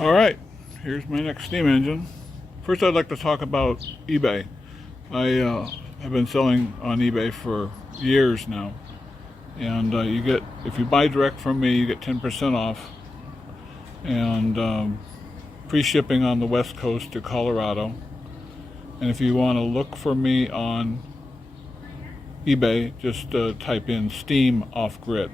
Alright, here's my next steam engine. First I'd like to talk about eBay. I have been selling on eBay for years now. And if you buy direct from me, you get 10% off. And free shipping on the West Coast to Colorado. And if you want to look for me on eBay, just type in steam off-grid.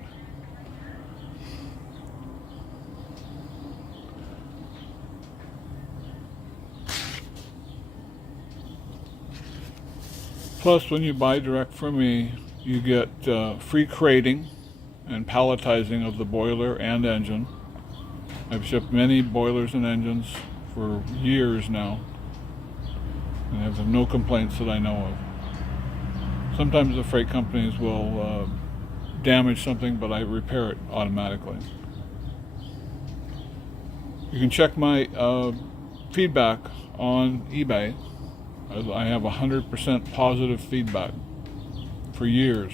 Plus, when you buy direct from me, you get free crating and palletizing of the boiler and engine. I've shipped many boilers and engines for years now, and I have no complaints that I know of. Sometimes the freight companies will damage something, but I repair it automatically. You can check my feedback on eBay. I have 100% positive feedback for years.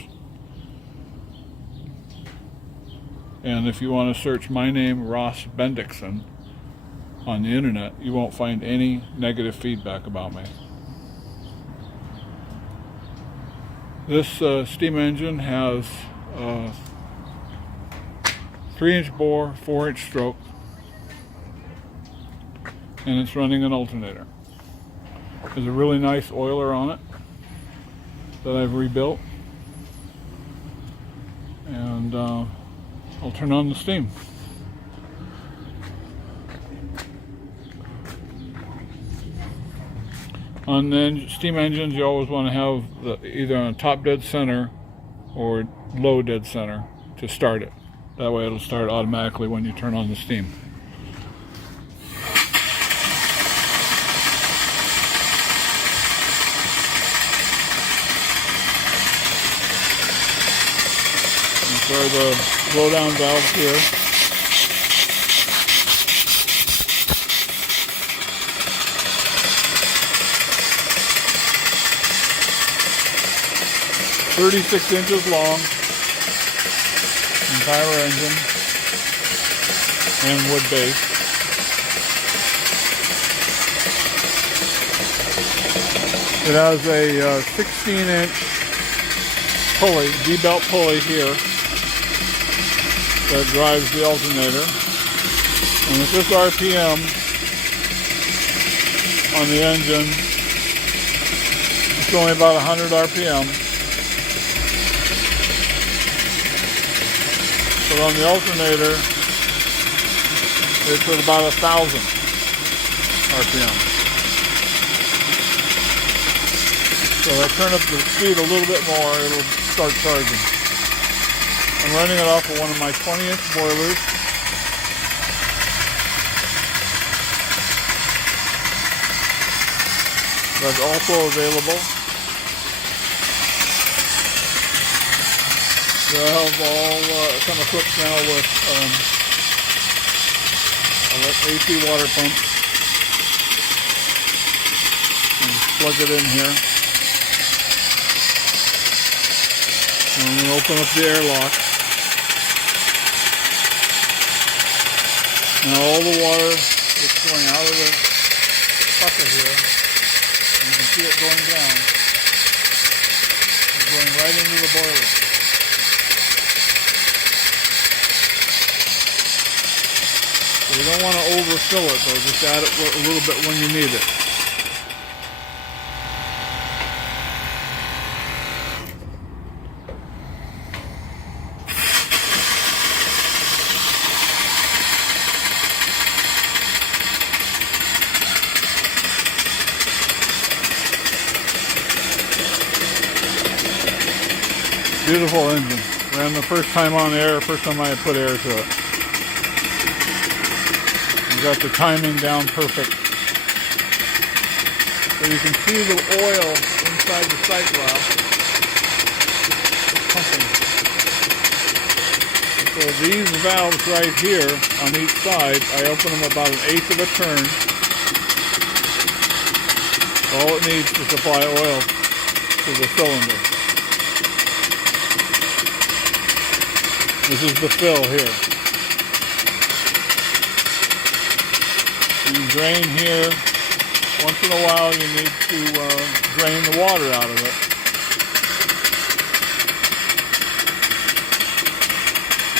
And if you want to search my name, Ross Bendixson, on the internet, you won't find any negative feedback about me. This steam engine has a 3-inch bore, 4-inch stroke, and it's running an alternator. There's a really nice oiler on it that I've rebuilt, and I'll turn on the steam. On the steam engines, you always want to have either on top dead center or low dead center to start it. That way it'll start automatically when you turn on the steam. These are the blow-down valves here. "36 inches long, entire engine, and wood base. It has a 16-inch pulley, V-belt pulley here that drives the alternator. And with this RPM on the engine, it's only about 100 RPM. But on the alternator, it's at about 1,000 RPM. So if I turn up the speed a little bit more, it'll start charging. I'm running it off of one of my 20-inch boilers. That's also available. I have all some equipped now with AC water pump. And just plug it in here. And I'm going to open up the airlock. Now all the water that's going out of the bucket here, and you can see it going down, is going right into the boiler. So you don't want to overfill it though, just add it a little bit when you need it. Beautiful engine. Ran the first time on air, first time I put air to it. Got the timing down perfect. So you can see the oil inside the sight valve pumping. So these valves right here on each side, I open them about 1/8 of a turn. All it needs to supply oil to the cylinder. This is the fill here. You drain here. Once in a while you need to drain the water out of it.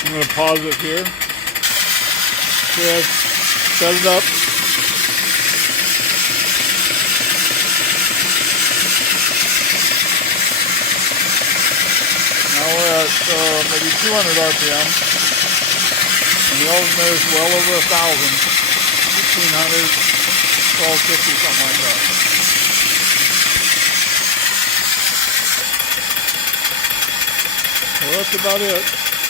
I'm going to pause it here. Okay, I've set it up. Now we're at maybe 200 RPM. And the alternator is well over 1,000. 1,500, 1,250, something like that. Well, that's about it.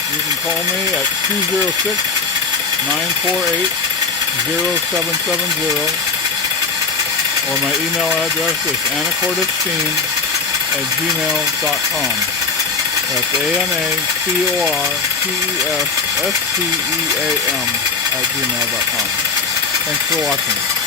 You can call me at 206-948-0770, or my email address is anacortesteam@gmail.com. That's ANACORTESTEAM @gmail.com. Thanks for watching.